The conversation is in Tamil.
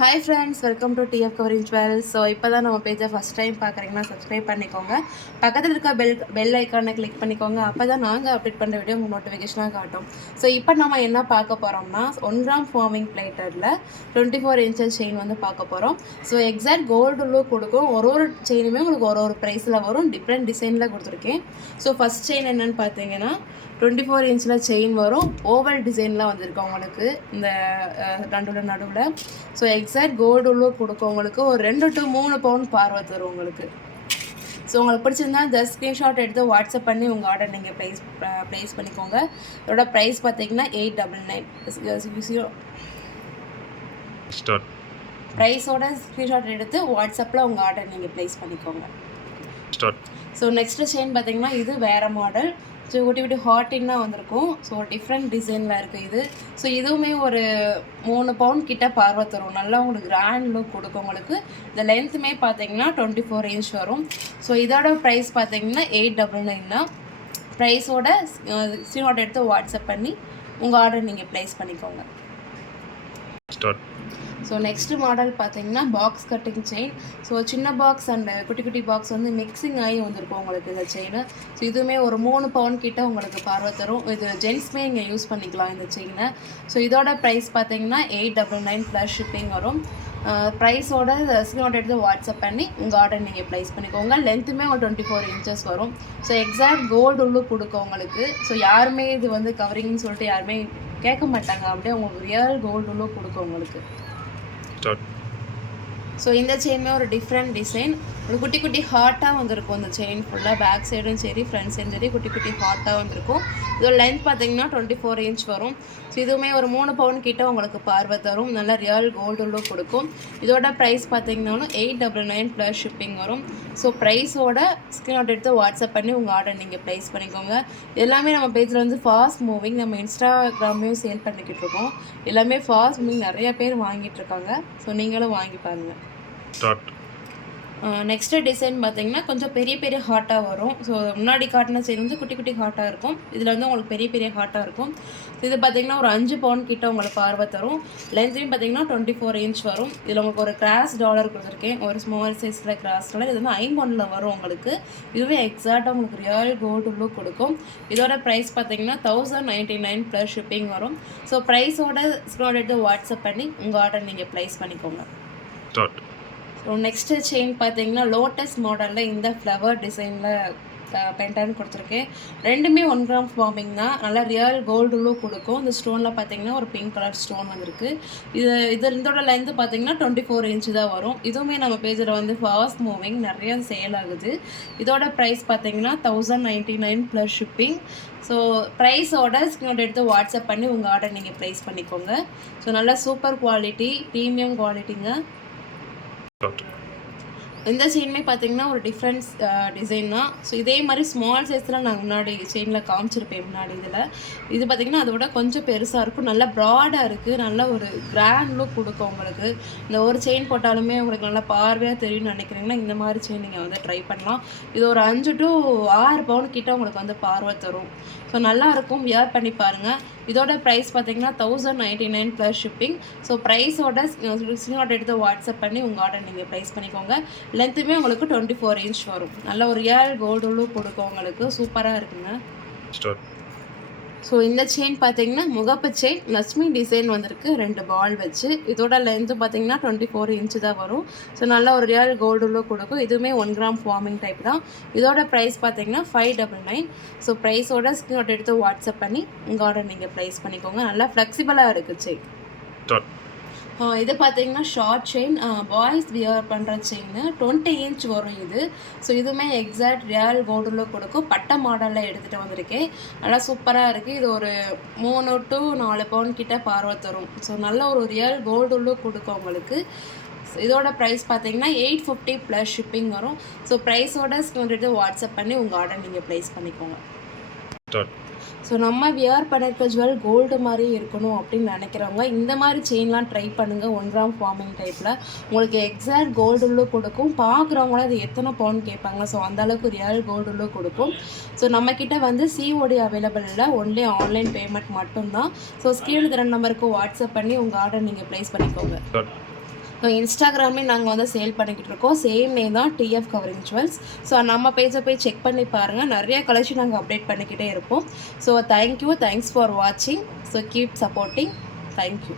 Hi friends, welcome to TF Covering Jewels. So இப்போதான் நம்ம பேஜை ஃபஸ்ட் டைம் பார்க்குறீங்கன்னா சப்ஸ்கிரைப் பண்ணிக்கோங்க. பக்கத்தில் இருக்க பெல் ஐக்கானை கிளிக் பண்ணிக்கோங்க. அப்போ தான் நாங்கள் அப்டேட் பண்ணுற வீடியோ உங்களுக்கு நோட்டிஃபிகேஷனாக காட்டும். ஸோ இப்போ நம்ம என்ன பார்க்க போகிறோம்னா 1 கிராம் ஃபார்மிங் பிளேட்டரில் 24 inches செயின் வந்து பார்க்க போகிறோம். ஸோ எக்ஸாக்ட் கோல்டு லுக் கொடுக்கும். ஒரு செயினுமே உங்களுக்கு ஒரு ப்ரைஸில் வரும். டிஃப்ரெண்ட் டிசைனில் கொடுத்துருக்கேன். ஸோ ஃபஸ்ட் செயின் என்னென்னு பார்த்தீங்கன்னா 24 inch செயின் வரும். ஓவல் டிசைன்லாம் வந்திருக்கு உங்களுக்கு இந்த நடுவில். ஸோ எக்ஸாக்ட் கோல்டு லுக் கொடுக்கும். உங்களுக்கு ஒரு 2 to 3 பவுண்ட் பார்வை தரும் உங்களுக்கு. ஸோ உங்களுக்கு பிடிச்சிருந்தா ஜஸ்ட் ஸ்க்ரீன்ஷாட் எடுத்து வாட்ஸ்அப் பண்ணி உங்கள் ஆர்டர் நீங்கள் ப்ளேஸ் பண்ணிக்கோங்க. இதோட ப்ரைஸ் பார்த்தீங்கன்னா 899. ப்ரைஸோட ஸ்க்ரீன்ஷாட் எடுத்து வாட்ஸ்அப்பில் உங்கள் ஆர்டர் நீங்கள் ப்ளேஸ் பண்ணிக்கோங்க. ஸோ நெக்ஸ்ட்டு செயின் பார்த்தீங்கன்னா இது வேறு மாடல். ஸோ குட்டி குட்டி ஹார்ட்டிங்காக வந்திருக்கும். ஸோ டிஃப்ரெண்ட் டிசைனில் இருக்குது இது. ஸோ இதுவுமே ஒரு 3 பவுண்ட் கிட்ட பார்வை தரும். நல்லா உங்களுக்கு கிராண்ட் லுக் கொடுக்கும் உங்களுக்கு. இந்த லென்த்துமே பார்த்தீங்கன்னா 24 inch வரும். ஸோ இதோட ப்ரைஸ் பார்த்தீங்கன்னா 899 தான். ப்ரைஸோட ஸ்க்ரீன்ஷாட் எடுத்து வாட்ஸ்அப் பண்ணி உங்கள் ஆர்டர் நீங்கள் ப்ளேஸ் பண்ணிக்கோங்க. ஸோ நெக்ஸ்ட் மாடல் பார்த்தீங்கன்னா பாக்ஸ் கட்டிங் செயின். ஸோ சின்ன பாக்ஸ் அண்ட் குட்டி குட்டி பாக்ஸ் வந்து மிக்சிங் ஆகி வந்திருக்கும் உங்களுக்கு இந்த செயின். ஸோ இதுவுமே ஒரு 3 பவுண்ட் கிட்ட உங்களுக்கு பார்வை தரும். இது ஜென்ட்ஸ்மே இங்கே யூஸ் பண்ணிக்கலாம் இந்த செயினை. ஸோ இதோட ப்ரைஸ் பார்த்தீங்கன்னா 899 ப்ளஸ் ஷிப்பிங் வரும். ப்ரைஸோட ஸ்க்ரீன்ஷாட் எடுத்து வாட்ஸ்அப் பண்ணி உங்கள் ஆர்டர் நீங்கள் ப்ளேஸ் பண்ணிக்கோங்க. லென்த்துமே ஒரு 24 inches வரும். ஸோ எக்ஸாக்ட் கோல்டு உள்ளு கொடுக்கும் உங்களுக்கு. ஸோ யாருமே இது வந்து கவரிங்னு சொல்லிட்டு யாருமே கேட்க மாட்டாங்க. அப்படியே உங்களுக்கு ரியல் கோல்டு உள்ளு கொடுக்கும் உங்களுக்கு. ஸோ இந்த செயினுமே ஒரு டிஃப்ரெண்ட் டிசைன். ஒரு குட்டி குட்டி ஹார்ட்டாக வந்திருக்கும் இந்த செயின் ஃபுல்லாக. பேக் சைடும் சரி ஃப்ரண்ட் சைடும் சரி குட்டி குட்டி ஹார்ட்டாக வந்திருக்கும். இதோட லென்த் பார்த்தீங்கன்னா 24 inch வரும். ஸோ இதுவுமே ஒரு 3 பவுண்ட் கிட்ட உங்களுக்கு பார்வை தரும். நல்லா ரியல் கோல்டு லுக் கொடுக்கும். இதோட ப்ரைஸ் பார்த்தீங்கன்னாலும் 899 ப்ளஸ் ஷிப்பிங் வரும். ஸோ ப்ரைஸோட ஸ்க்ரீன்ஷாட் எடுத்து வாட்ஸ்அப் பண்ணி உங்கள் ஆர்டர் நீங்கள் ப்ளேஸ் பண்ணிக்கோங்க. எல்லாமே நம்ம பேஜில் வந்து ஃபாஸ்ட் மூவிங். நம்ம இன்ஸ்டாகிராம்லேயும் சேல் பண்ணிக்கிட்டு இருக்கோம். எல்லாமே ஃபாஸ்ட் மூவிங் நிறைய பேர் வாங்கிட்டு இருக்காங்க. ஸோ நீங்களும் வாங்கி பாருங்கள். நெக்ஸ்ட்டு டிசைன் பார்த்தீங்கன்னா கொஞ்சம் பெரிய பெரிய ஹார்ட்டாக வரும். ஸோ முன்னாடி காட்டின செயின் வந்து குட்டி குட்டி ஹார்ட்டாக இருக்கும். இதில் வந்து உங்களுக்கு பெரிய பெரிய ஹார்ட்டாக இருக்கும். இது பார்த்தீங்கன்னா ஒரு 5 பவுண்ட் கிட்ட உங்களுக்கு பார்வை தரும். லென்த்தையும் பார்த்தீங்கன்னா 24 inch வரும். இதில் உங்களுக்கு ஒரு கிராஸ் டாலர் கொடுத்துருக்கேன். ஒரு ஸ்மால் சைஸில் கிராஸ் டாலர். இது வந்து 5 பவுண்டில் வரும் உங்களுக்கு. இதுவே எக்ஸாக்டாக உங்களுக்கு ரியல் கோல்டு லுக் கொடுக்கும். இதோட ப்ரைஸ் பார்த்தீங்கன்னா 1099 ப்ளஸ் ஷிப்பிங் வரும். ஸோ ப்ரைஸோட ஸ்க்ரீன்ஷாட் எடுத்து வாட்ஸ்அப் பண்ணி உங்கள் ஆர்டர் நீங்கள் ப்ளேஸ் பண்ணிக்கோங்க. ஸோ நெக்ஸ்ட்டு செயின் பார்த்தீங்கன்னா லோட்டஸ் மாடலில் இந்த ஃப்ளவர் டிசைனில் பென்டன் கொடுத்துருக்கேன். ரெண்டுமே 1 கிராம் ஃபார்மிங் தான். நல்லா ரியல் கோல்டு லுக் கொடுக்கும். இந்த ஸ்டோனில் பார்த்தீங்கன்னா ஒரு பிங்க் கலர் ஸ்டோன் வந்திருக்கு. இதோட லென்த்து பார்த்தீங்கன்னா 24 inch தான் வரும். இதுவுமே நம்ம பேஜில் வந்து ஃபாஸ்ட் மூவிங் நிறைய சேல் ஆகுது. இதோட ப்ரைஸ் பார்த்தீங்கன்னா 1099 ப்ளஸ் ஷிப்பிங். ஸோ ப்ரைஸோட ஸ்க்ரீன்ஷாட் எடுத்து வாட்ஸ்அப் பண்ணி உங்கள் ஆர்டர் நீங்கள் ப்ளேஸ் பண்ணிக்கோங்க. ஸோ நல்லா சூப்பர் குவாலிட்டி, ப்ரீமியம் குவாலிட்டிங்க. இந்த செயினுமே பார்த்தீங்கன்னா ஒரு டிஃப்ரெண்ட் டிசைன் தான். ஸோ இதே மாதிரி ஸ்மால் சைஸில் நான் முன்னாடி செயினில் காமிச்சிருப்பேன் முன்னாடி இதில். இது பார்த்திங்கன்னா அதோட கொஞ்சம் பெருசாக இருக்கும். நல்லா ப்ராடாக இருக்குது. நல்ல ஒரு கிராண்ட் லுக் கொடுக்கும் உங்களுக்கு. இந்த ஒரு செயின் போட்டாலுமே உங்களுக்கு நல்லா பார்வையாக தெரியும்னு நினைக்கிறீங்கன்னா இந்த மாதிரி செயின் நீங்கள் வந்து ட்ரை பண்ணலாம். இது ஒரு 5 to 6 பவுண்ட் கிட்ட உங்களுக்கு வந்து பார்வை தரும். ஸோ நல்லாயிருக்கும். வியர் பண்ணி பாருங்கள். இதோட ப்ரைஸ் பார்த்தீங்கன்னா 1099 ப்ளஸ் ஷிப்பிங். ஸோ ப்ரைஸோட ஸ்க்ரீன்ஷாட் எடுத்து வாட்ஸ்அப் பண்ணி உங்கள் ஆர்டர் நீங்கள் ப்ளேஸ் பண்ணிக்கோங்க. லென்த்துமே உங்களுக்கு 24 inch வரும். நல்ல ஒரு ரியல் கோல்டு லுக் கொடுக்கும் உங்களுக்கு. சூப்பராக இருக்குங்க. ஸோ இந்த செயின் பார்த்தீங்கன்னா முகப்பு செயின் லட்சுமி டிசைன் வந்திருக்கு. 2 பால் வச்சு. இதோட லென்த்து பார்த்தீங்கன்னா 24 inch தான் வரும். ஸோ நல்ல ஒரு ரியல் கோல்டு லுக் கொடுக்கும். இதுவுமே 1 கிராம் ஃபார்மிங் டைப் தான். இதோட ப்ரைஸ் பார்த்தீங்கன்னா 599. ஸோ ப்ரைஸோட ஸ்க்ரீன்ஷாட் எடுத்து வாட்ஸ்அப் பண்ணி உங்கள் ஆர்டர் நீங்கள் ப்ளேஸ் பண்ணிக்கோங்க. நல்லா ஃப்ளெக்சிபிளாக இருக்குது செயின். இது பார்த்தீங்கன்னா ஷார்ட் செயின். பாய்ஸ் வியர் பண்ணுற செயின் 20 inch வரும் இது. ஸோ இதுவுமே எக்ஸாக்ட் ரியல் கோல்டு லுக் கொடுக்கும். பட்டை மாடலில் எடுத்துகிட்டு வந்திருக்கேன். நல்லா சூப்பராக இருக்குது. இது ஒரு 3 to 4 பவுண்ட் கிட்ட பார்வை தரும். ஸோ நல்ல ஒரு ரியல் கோல்டு லுக் கொடுக்கும் உங்களுக்கு. இதோட ப்ரைஸ் பார்த்தீங்கன்னா 850 ப்ளஸ் ஷிப்பிங் வரும். ஸோ ப்ரைஸோட ஸ்க்ரீன்ஷாட் எடுத்து வாட்ஸ்அப் பண்ணி உங்கள் ஆர்டர் நீங்கள் ப்ளேஸ் பண்ணிக்கோங்க. ஸோ நம்ம வியர் பண்ணிருக்க ஜுவல் கோல்டு மாதிரி இருக்கணும் அப்படின்னு நினைக்கிறவங்க இந்த மாதிரி செயின்லாம் ட்ரை பண்ணுங்கள். 1 கிராம் ஃபார்மிங் டைப்பில் உங்களுக்கு எக்ஸாக்ட் கோல்டு லுக் கொடுக்கும். பார்க்குறவங்களும் அது எத்தனை பவுண்ட் கேட்பாங்க. ஸோ அந்தளவுக்கு ரியல் கோல்டு லுக் கொடுக்கும். ஸோ நம்மக்கிட்ட வந்து சிஓடி அவைலபிள் இல்லை. ஒன்லி ஆன்லைன் பேமெண்ட் மட்டும்தான். ஸோ ஸ்க்ரீனில் 2 நம்பருக்கு வாட்ஸ்அப் பண்ணி உங்கள் ஆர்டர் நீங்கள் ப்ளேஸ் பண்ணிக்கோங்க. இன்ஸ்டாகிராம்லேயும் நாங்கள் வந்து சேல் பண்ணிக்கிட்டு இருக்கோம். சேம் நேம் தான் டிஎஃப் கவரிங் ஜுவல்ஸ். ஸோ நம்ம பேஜை போய் செக் பண்ணி பாருங்கள். நிறைய கலெக்ஷன் நாங்கள் அப்டேட் பண்ணிக்கிட்டே இருப்போம். ஸோ தேங்க்யூ, தேங்க்ஸ் ஃபார் வாட்சிங். So keep supporting. தேங்க்யூ.